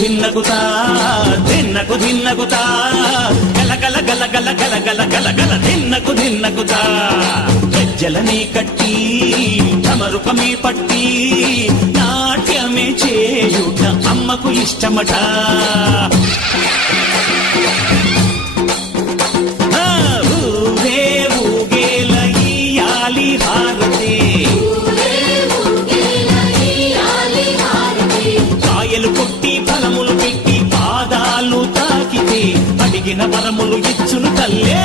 ధిన్నకుతా ధిన్నకు ధిన్నకుతా గలగల గలగల గలగల గలగల ధిన్నకు ధిన్నకుతా గజ్జలనే కట్టి తమరుపమే పట్టి. నాట్యమే చేయుట అమ్మకు ఇష్టమట. తగిన వరములు ఇచ్చును తల్లే.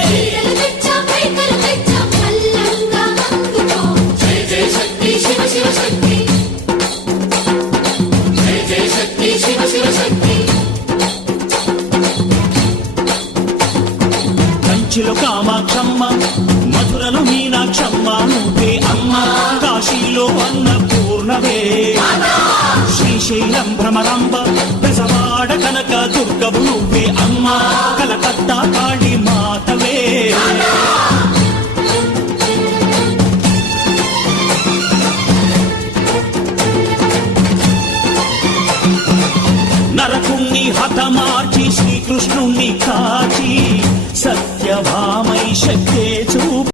కంచిలో కామాక్షమ్మ మధురలో మీనాక్షమ్మ నువ్వే అమ్మ కాశీలో అన్నపూర్ణవే. శ్రీశైలం భ్రమరంబ బెజవాడ కనక దుర్గవు నువ్వే అమ్మ. కలకత్తా కాళీ మాతవే.